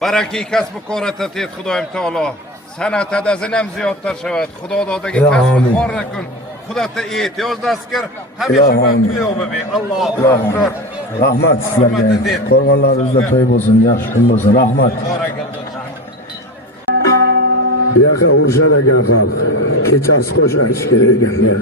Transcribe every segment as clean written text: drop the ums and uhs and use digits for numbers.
Baraki kasbı koratat et Xudoyim Teala. Sanat azinem ziyodtar şavat. Xudodagi Ya kasbı amin. korakun. Xudota ehtiyoj daskar. Ya Hamisha amin. bakıyor be. Allohu akbar. Rahmat sizlarga. Qo'rg'onlaringizda to'y bo'lsin, yaxshi kun bo'lsin. Rahmat. Barakalloh. Bu yoqqa urushar ekan xalq. Kechasi qo'shilish kerak ekan.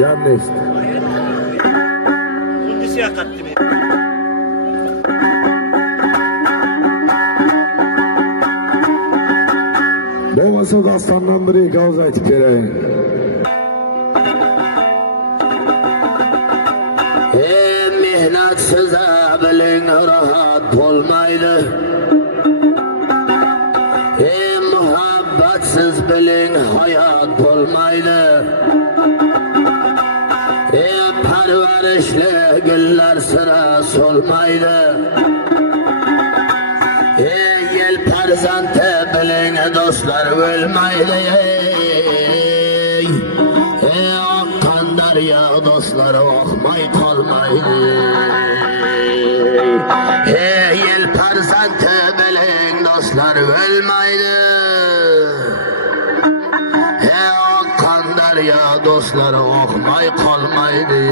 Yanlış. Birincisi yakattı beni. Bo'lmasa dastondan bir ikki og'iz aytib berayin. Mehnatsiz biling rahat bo'lmaydi. Muhabbatsiz biling hayot bo'lmaydi. Parvarishli gullar sira so'lmaydi. Yel farzandi biling do'stlar o'lmaydi. Oqqan daryo do'stlar oqmay qolmaydi. Yel farzandi biling do'stlar o'lmaydi. Oqqan daryo do'stlar oqmay qolmaydi.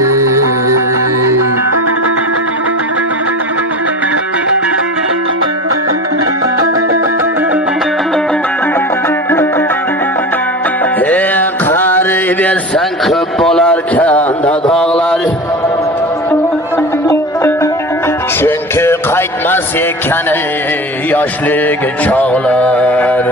Versen köp bo'larkan dağlar. Çünkü qaytmas ekan yoshlik chog'lar.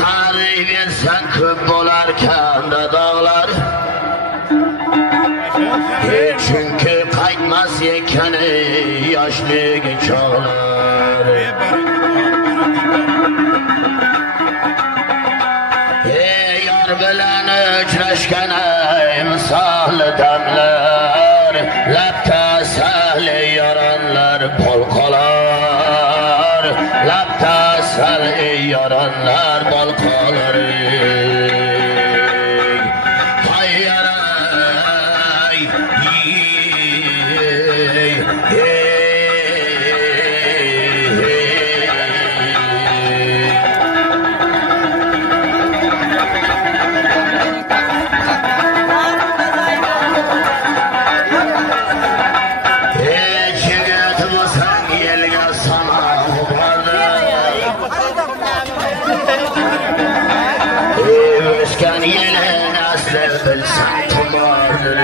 Qari versen köp bo'larkan dağlar. Çünkü qaytmas ekan yoshlik chog'lar. Yar bilan uchrashgan misol damlar, labda sal yoronlar bol qolar, labda sal yoronlar bol qolar. Özkan yelen aslı bilsen tumardır.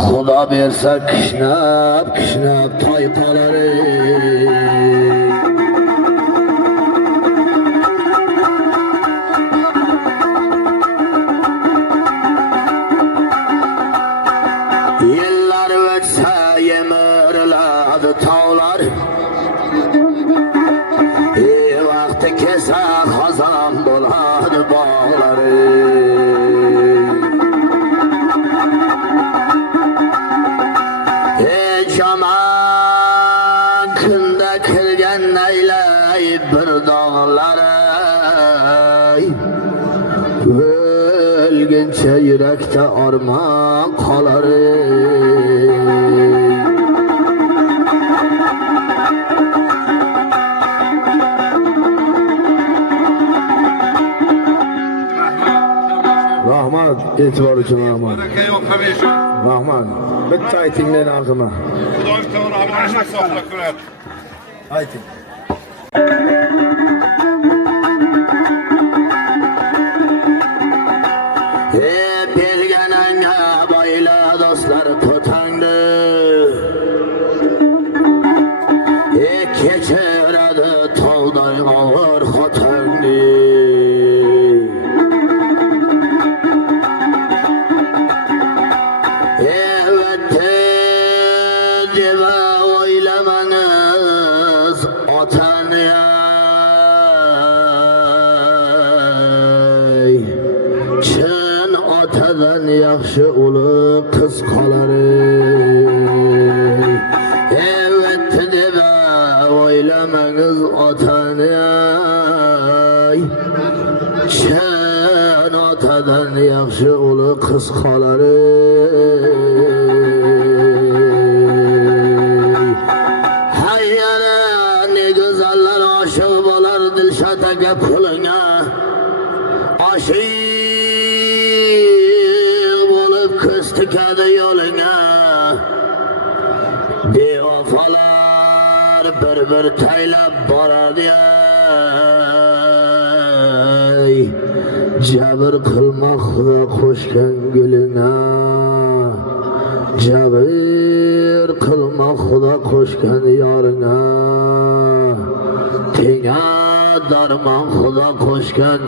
Xudo bersa kishnab kishnab toy qolar. Yillar o'tsa yemiriladi tog'lar. Vaqti kelsa xazon bo'ladi bog'lar. Jaman kunda kirgan naylay bir dog'lar. O'lguncha yurakda armon qolar. Rahmat, e'tibor uchun rahmat. Baraka yo'q hamisha. Rahmat. Bitta aytinglar narxini. Xudoyim Teala hamisha sog'lik qiladi. Ayting. Belgenenge bayla dostlar tutangdı. Keçiredi tağday ağır xotangdı. Evet diye oylamanız otanı Çın otadan yaxşı ulu kız qolar Evet deb o'ylamangiz otani Çın otadan yaxşı ulu kız qolar Hayyana ne güzeller aşık bo'lar Dilshod aka pulingga Aşık Kız tikadi yo'lingga Bevafolar bir taylab boradi Jabr qilma Xudo qo'shgan gulingga Jabr qilma Xudo qo'shgan yoringga Tenga darmon Xudo qo'shgan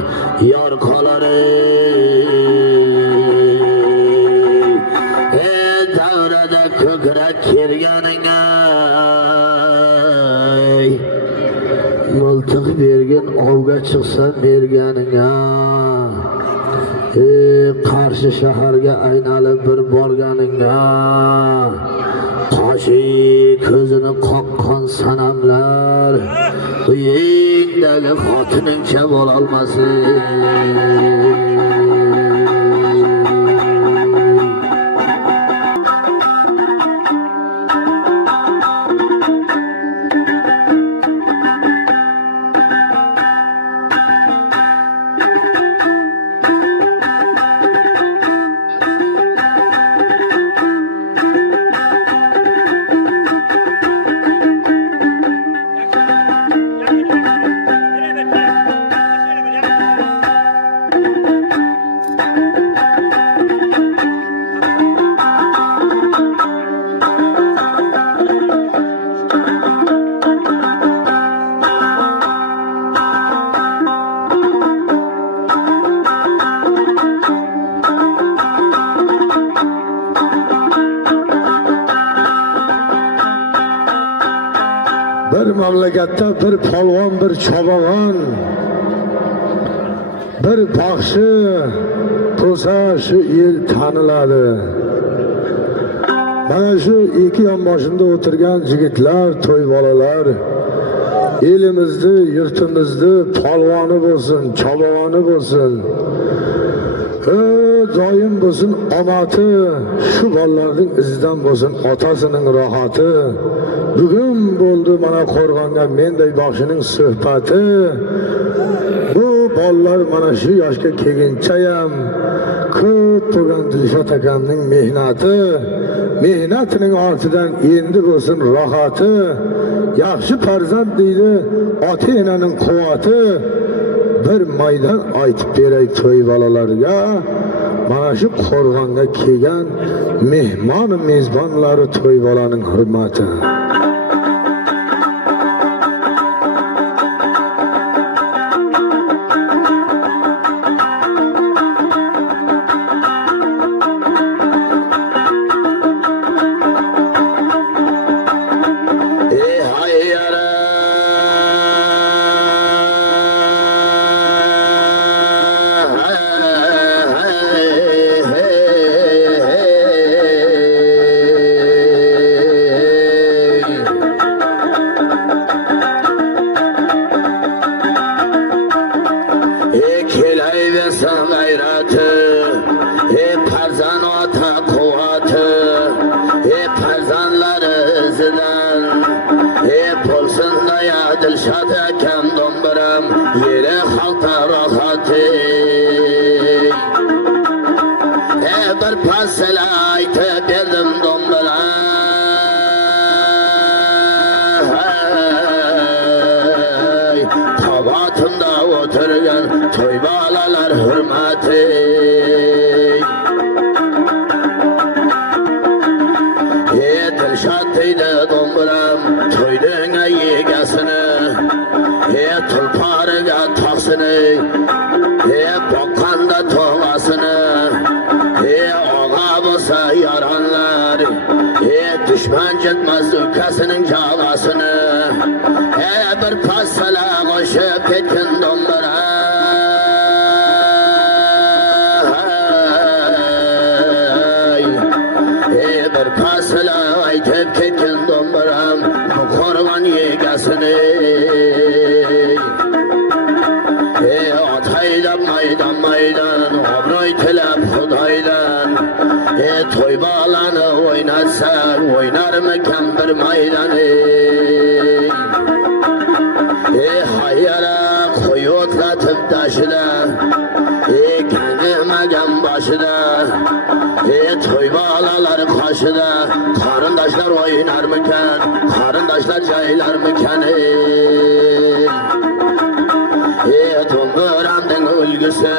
yor qolar Davrada ko'krak kerganingga Miltiq bergin ovga chiqsa merganingga Qarshi shaharga aynalib bir borganingga Qoshi ko'zini qoqqan sanamlar Uyingdagi xotiningcha bo'lolmasin Bir mamlakatda bir polvon, bir chobag'on, bir baxshi bo'lsa shu el taniladi. Mana shu iki yonboshimda o'tirgan yigitlar, to'y bolalar elimizni, yurtimizni polvoni bo'lsin, chobag'oni bo'lsin. Doim bo'lsin omati, shu bolalarning izidan bo'lsin otasining rohati. Bugun bo'ldi mana Qo'rg'onga menday baxshining suhbati. Bu bolalar mana shu yoshga kelgunchayam ko'p bo'lgan Dilshod akamning mehnati, mehnatining ortidan endi bo'lsin rohati. Yaxshi farzand deydi ota-onaning quvvati. Bir maydan aytib beray to'y bolalarga, mana shu Qo'rg'onga kelgan mehmon mezbonlari to'y bolaning hurmati. Dilshod akam dombiram yeri xalta rohati bir pasla aytib berdim dombira qabatimda o'tirgan to'y bolalar hurmati Boqqanda to'g'asini og'a bo'lsa yaronlar dushman jetmaz ukasining jag'asini bir passala qo'shib ketgan dombira bir passala aytib ketgan dombiram bu qo'rg'on yegasini Ataylab maydan maydan obro'y tilab xudoydan to'y bolani o'ynatsak o'ynarmikan bir maydani hayyara qo'y o'tlatib tashida gangimagan boshida to'y bolalar qoshida qarindoshlar o'ynarmikan qarindoshlar jaylarmikan Do'mbiramning ulgusi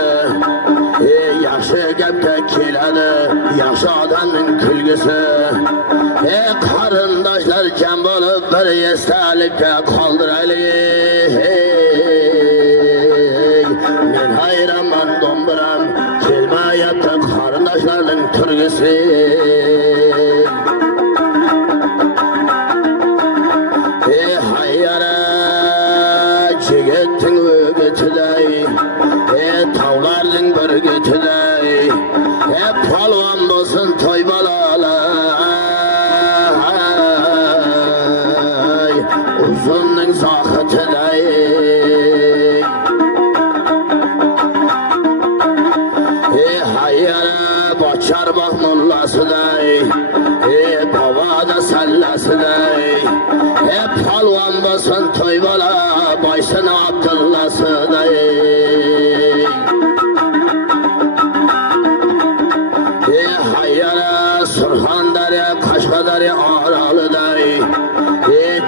yaxshi gapga keladi yaxshi odamning kulgusi qarindoshlar jam bo'lib bir esdalikka qoldiraylik men hayronman do'mbiram kelmayapti qarindoshlarning turgisi hayyara Çigettin ögetiday tavlarning birgetiday polvon bo'lsin to'y bolalar uzunning zohitiday hayyara bocharbog' mullasiday bovada sallasiday polvon bo'lsin to'y bola boysin abdullasiday hayyara surxondaryo qashqadaryo oroliday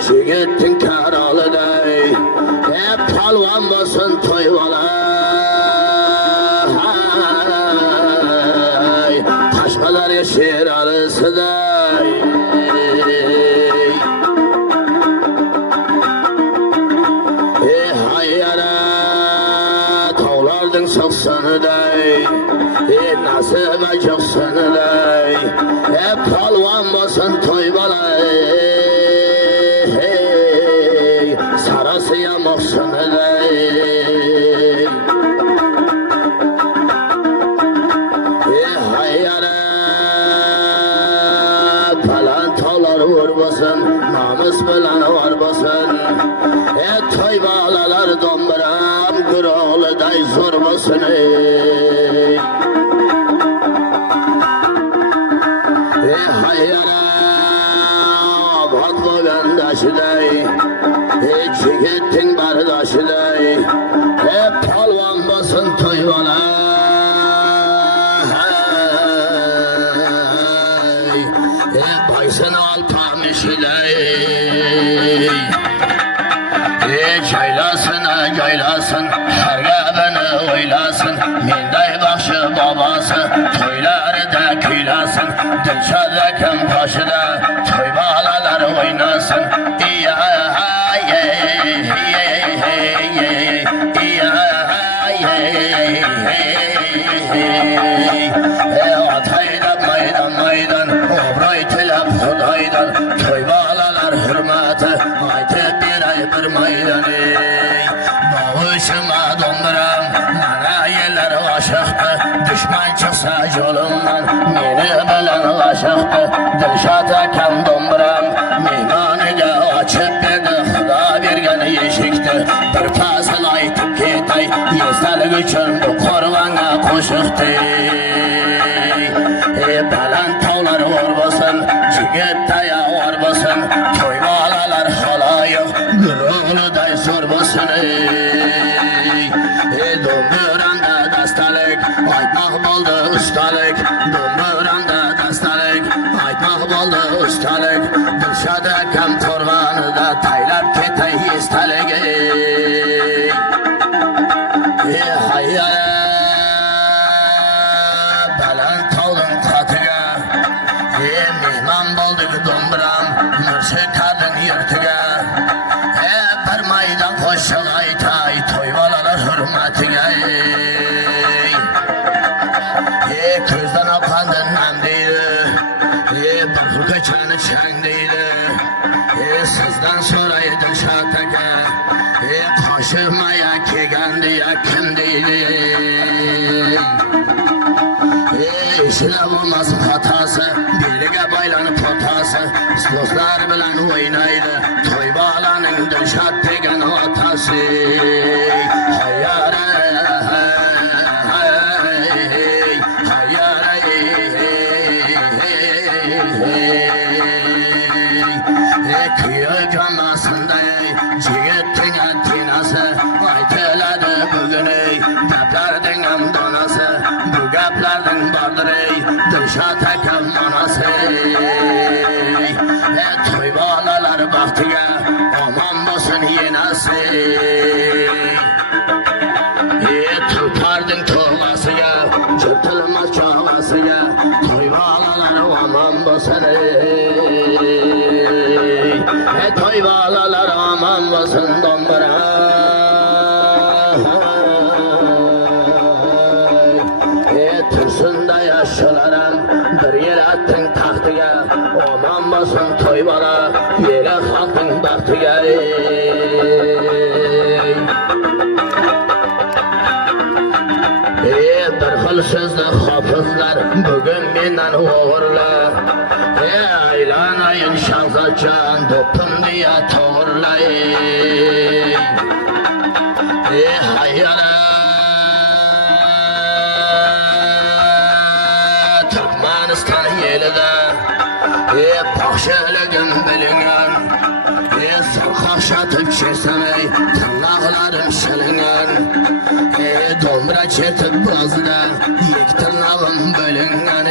chigitning karoliday polvon bo'lsin to'y bola qashqadaryo sherolisiday Soksaniday, nasiba joksaniday, polvon bo'lsin to'y bolay, sarasiya moqsaniday. Hayyara baland tog'lar ur bo'lsin, nomus bilan var bo'lsin, to'y bolalar do'mbiram guro'liday zo'r bo'lsin hayyara obod bo'lgan dashiday chigitning bardoshiday polvon bo'lsin to'y bola boysin oltamishiday Jaylasın, her gabini o'ylasin, menday baxshi bobosi, to'ylarida kuylasin, dilshada kim qoshida, to'y bolalar o'ynasin. Ataylab maydan maydan, obro'y tilab xudoydan, to'y bolalar hurmati, aytib beray bir maydani. Boğuşuma do'mbiram, mana yerlar oshiqdi, dushman chiqsa yo'limdan, meni bilan oshiqdi, Dilshod akam do'mbiram, mehmoniga ochib berdi, xudo bergan eshikni, bir fasl aytib ketay, esdalik uchun bu qo'rg'onga qo'shiqdi. Baland tog'lar or bo'lsin, jigitday or bo'lsin, to'y bolalar haloyiq, guruliday zo'r bo'lsin. Do'mbiramda dastalik, aytmoq bo'ldi ustalik, do'mbiramda dastalik, aytmoq bo'ldi ustalik, Dilshod akam qo'rg'onida taylab ketay esdaligi. Hayyara baland tog'ning qotiga, mehmon bo'ldik do'mbiram, musiqaning yurtiga, bir maydon qo'shiq aytay to'y bolalar hurmatiga. İşine olmaz hatası, birliğe baylanıp potası, dostlar bilen oynaydı, toy bağlanın dışat degen atası. Hayyare, hayyare, kıyı canlasında cigittin antinası, ayteladı bugün deplerden amdanası, bu gaplardan bardır dışa tekem manası. Toy bağlalar bahtiga aman basın yenası. Tırpardın tuğlasıya, çırtılmaz çağlasıya, toy bağlalar aman basın. Toy bağlalar aman basın dombara. Tırsında yaşlılarım bir yer attın tahtıya, aman basın toy bala yele halkın baktıya. Bir xil sözlü hafızlar bugün menden oğurla, aylanayın şahzacan doptum diye toğurlay. Hayyala Türkmenistan yelide paşalıgın bilingen, sarkaşatıp çesemey tırnaklarım şılingen, dombra çetip bazıda yek tırnağım bölüngen.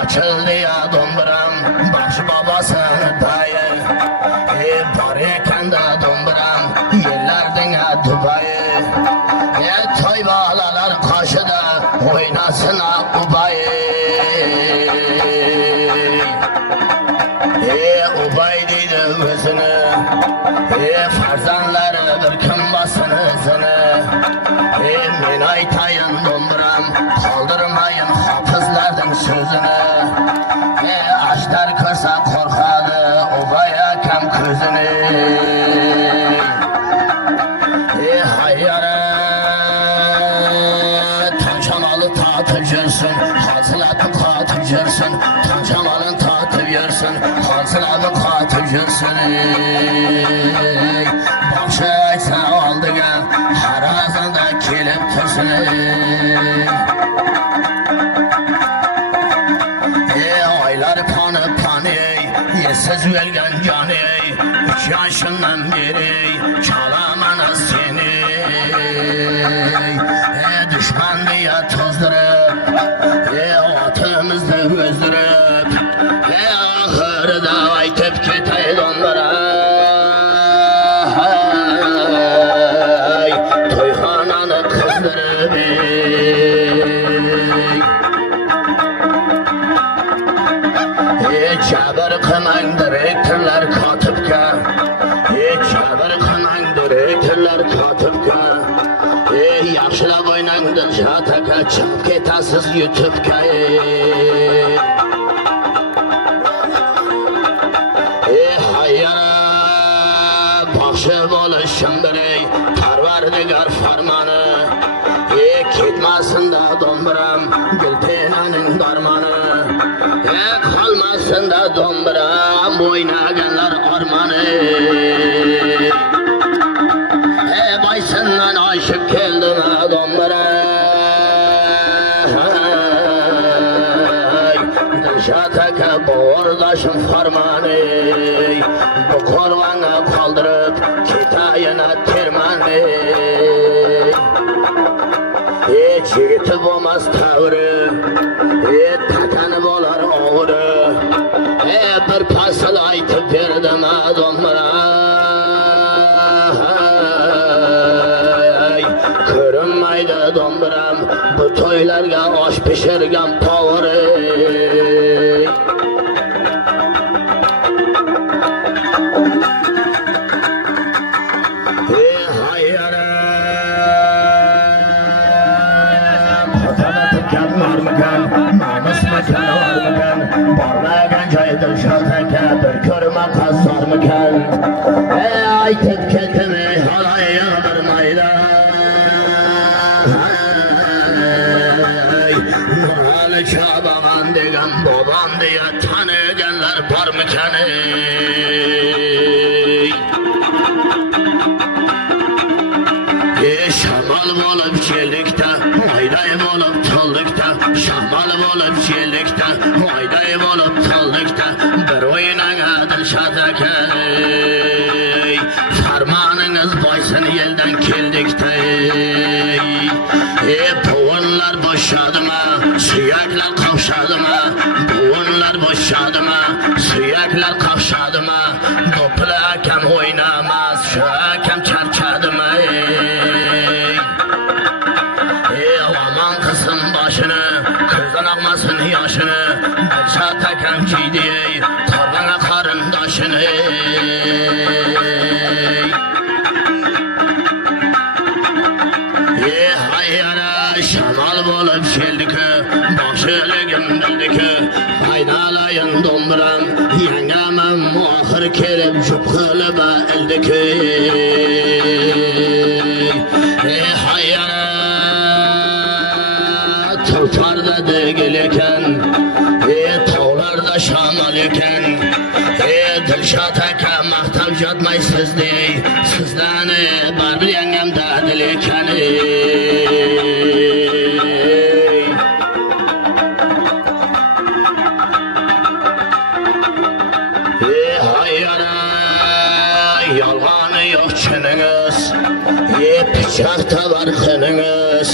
Açıldı ya dombram başı babasını dayı, barıken da dombram yerlerden Dubayı. Toy bağlalar karşıda oynasın Ubayı. Ubay dedi özünü, farzanları bir kim basın özünü. Men aytayın dombram kaldırmayın hafızlardan sözünü. Açlar kırsa korkadı Ubaya kem közünü. Hayyara tançamalı tatı görsün, hasılatı katı görsün, tançamalın tatı görsün, hasılatı katı görsün. Başaysa aldı gel, her ağzında kelip tursun. Aylar panı panı, yesiz ölgen canı, 3 yaşından beri çalamana seni. Düşman diye tozdurup, atımızda özdürüp, ahırda aytıp ketey donlara. Toyxananı kızdırıp, Çadır kınan direktörler katıpka, çadır kınan direktörler katıpka, yaxşılab oynangdir jataka, chiqib ketasiz YouTube'ga. Hayyara baxshi bo'lishim birey, Parvardigar farmoni, ketmasin da dombram gultenaning darmoni. Qolmasin da dombram o'ynaganlar armoni. Baysindan oshib keldim dombra. Dilshataka bo'g'irlashim farmoni, bu qo'rg'onga qoldirib ketayina termani. Yigiti bo'lmas tavri, takani bo'lar o'g'ri, bir fasl aytib berdim dombra. Ko'rinmaydi dombram bu to'ylarga osh pishirgan povri. Hayyara otana tikkan bormikan, namus makan bormikan, bormagan joyda shotaka bir ko'rma qasormikan. Aytib ketdim haloyiq bir mayda. Şamal bo'lib keldikda, oyday bo'lib to'ldikda, shamal bo'lib keldikda, oyday bo'lib to'ldikda, bir o'ynaga Dilshod aka. Farmoningiz boysin yeldan keldikda. Buvonlar boshadimi, suyaklar qavshadimi? Buvonlar boshadimi, suyaklar qavshadimi? Do'pli akam o'ynamas, shu akam charchadimi? Aman qilsin boshini, ko'zdan oqmasin yoshini, Dilshod akam kiydi torg'anga qarindoshini. Şamal bo'lib keldik-ku, boshligim bildik-ku, aynalayın dombiram, yangamam oxir kelib jup qilib ildik-ku. Hayyara tulparda degil ekan, tog'larda shamal ekan, Dilshod aka maqtab jotmaysiz dey, sizdan baribir yangam dadil ekan. Yolg'oni yo'q chiningiz, pichoqda bor qiningiz,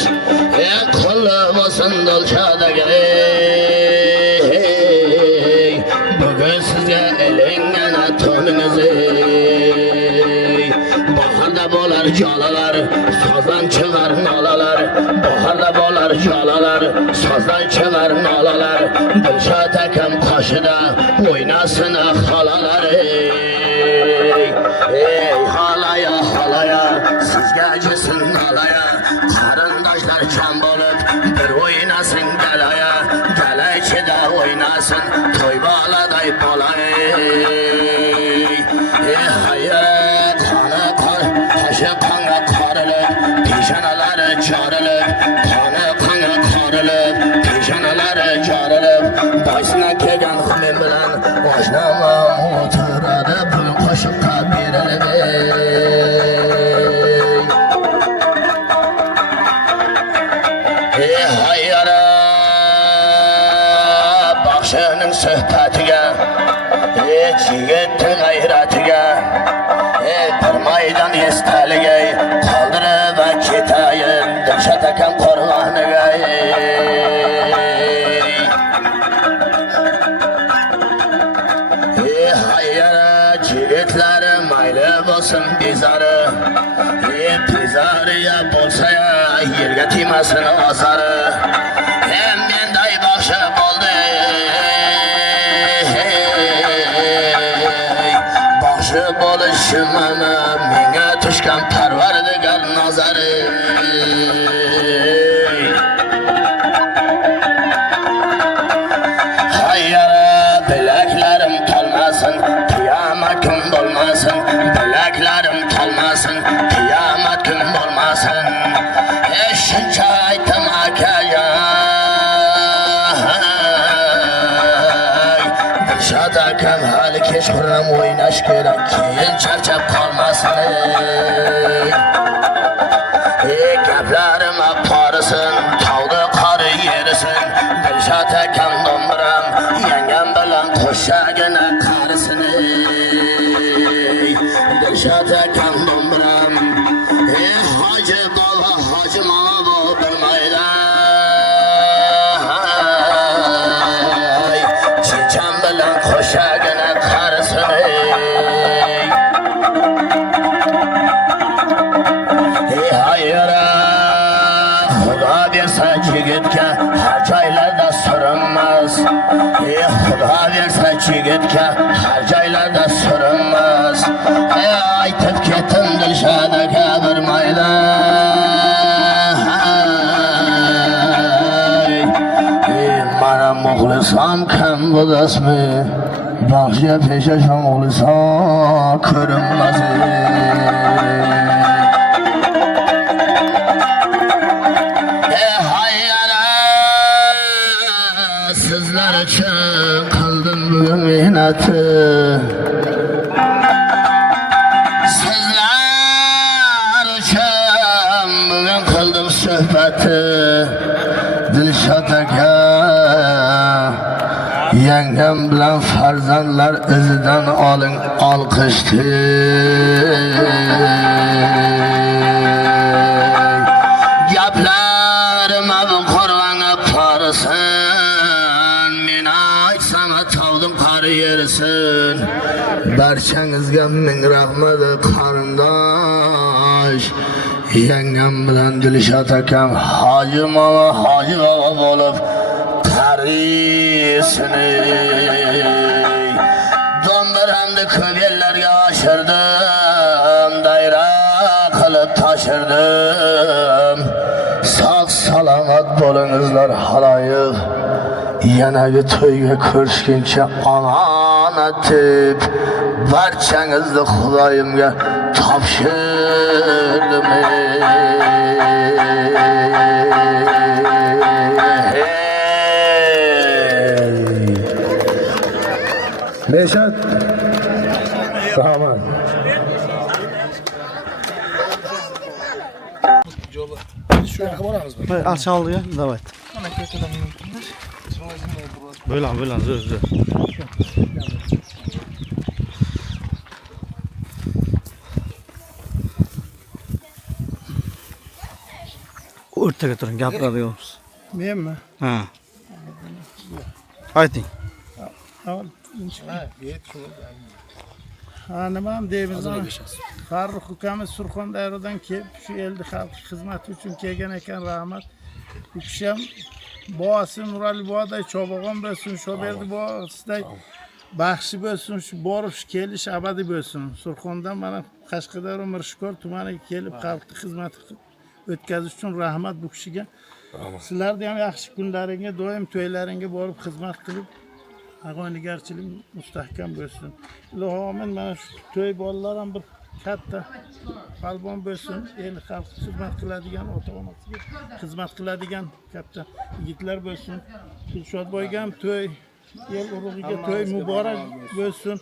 qo'li bo'lsin Dilshod aka. Bugun sizga ilingan to'ningiz. Bahorda bo'lar jolalar, sozdan chiqar nolalar. Bahorda bo'lar jolalar, sozdan chiqar nolalar. Dilshod akam qoshida o'ynasin xolalar. Halaya halaya, sizga jisin halaya, qarindoshlar jam bo'lib bir o'ynasın galaya, gala ichida o'ynasın to'y boladay bolay. Hayat qoni qor, qoshi qonga qorilib, peshonalari jorilib, qoni qonga qorilib, peshonalari jorilib, boshina kelgan xumen bilan oshnama o'tiradi bu qo'shiqqa berilib. Hayyara baxshining suhbatiga, yigitning g'ayratiga, bir maydon esdaliga qoldirib ketayin Dilshod akam qo'rg'oniga. Hayyara yigitlar mayli bo'lsin bezari, bezariya bo'lsa yerga tegmasin ozari. Menday baxshi bo'ldi, baxshi bo'lishim menga tushgan Parvardigor nazari. Hayyara bilaklarim tolmasin, qiyomat kun bo'lmasin, bilaklarim tolmasin, qiyomat kun bo'lmasin. Shuncha aytdim akaya, Dilshod akam hali kechqurun o'ynash kerak, keyin charchab qolmasin. Gaplarim qorisin, tog'da qori yerisin, Dilshod akam dombiram, yangam bilan qo'shagina qarisin. Dilshod akam dombiram, hoji bola hoji mama bilmaydi. Checham bilan qo'shagina qarisin. Hayyara Xudo bersa yigitga har joylarda surinmas. Xudo bersa yigitga har joylarda surinmas. Aytib ketdim Dilshod aka bir mayda. Mana muxlisam kam bo'lasmi? Baxshiga peshasham muxlisam ko'rinmas. Sizlar uchun qildim bugun mehnatni. Sizlar uchun suhbati Dilshod aka yangam bilan farzandlar izidan oling olqishdi gaplarim abim qorvanga porisin men aytsam tog'dim qari yerisin barchangizga ming rahmat qarindosh yangam bilan Dilshod akam hoji bova bo'lib qarisini do'mbiramni ko'p yerlarga oshirdim dayra qilib toshirdim sog' salomat bo'lingizlar haloyiq yanagi to'yga ko'rishguncha omonat deb barchangizni Xudoyimga topshirdim. Meshat rahmat. Alçaldı ya, давай. Böyle, zor. O'rtaga turing, gapiradiganmiz. Menmi? Ha. Ayting. Ha, nima deymiz? Farruh ukamiz Surxondaryodan kelib, shu elni xalqi xizmati uchun kelgan ekan, rahmat. Bu kishi ham bosi Nurali boday chobog'on bo'lsin, Shoberdi bosiday baxshi bo'lsin, shu borish kelish abadiy bo'lsin. Surxondan mana Qashqadaryo Mirishkor tumaniga kelib xalqi xizmati o'tkazish uchun rahmat bu kishiga. Sizlarni ham yaxshi kunlaringga, doim to'ylaringga borib xizmat qilib ag'onigarchilik mustahkam bo'lsin. Ilohim mana shu to'y bolalar ham bir katta qalbon bo'lsin. El xalq xizmat qiladigan, ota-onasiga xizmat qiladigan katta yigitlar bo'lsin. Dilshodboyga ham to'y, el urug'iga to'y muborak bo'lsin.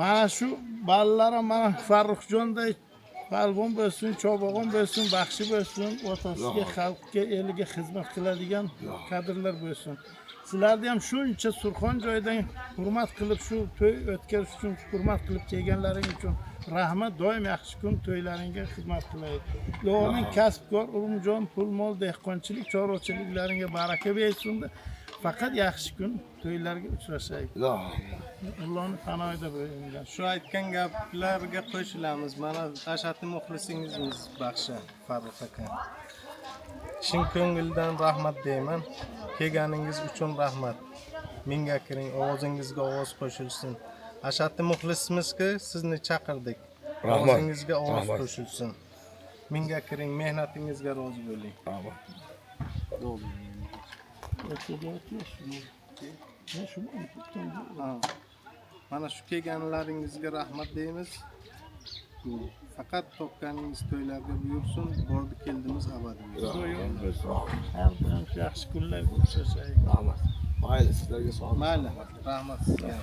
Mana shu bolalar ham mana Farruxjonday qalbon bo'lsin, chobog'on bo'lsin, baxshi bo'lsin, otasiga, xalqqa, eliga xizmat qiladigan kadrlar bo'lsin. Sizlarni ham shuncha Surxon joyidan hurmat qilib, shu to'y o'tkazish uchun hurmat qilib kelganlaring uchun rahmat. Doim yaxshi kun to'ylaringga xizmat qilaylik. Ilohim kasbkor, urumjon, pul mol, dehqonchilik, chorvachiliklarga baraka bersin. Faqat yaxshi kun to'ylarga uchrashaylik. Allohning panohida bo'ling. Shu aytgan gaplarga qo'shilamiz. Mana ashaddi muxlisingizmiz Baxshi Farruh aka. Chin ko'ngildan rahmat deyman. Kelganingiz uchun rahmat. Menga kiring, ovozingizga ovoz qo'shilsin. Ashaddi muxlisimizki, sizni chaqirdik. Ovozingizga ovoz qo'shilsin. Menga kiring, mehnatingizga rozi bo'ling. Mana shu kelganlaringizga rahmat deymiz. Faqat topganingiz to'ylarga buyursin, bordi keldimiz abadiy. Har bilan yaxshi kunlarga uchrashaylik. Mayli, sizlarga sog'. Mayli, rahmat sizga.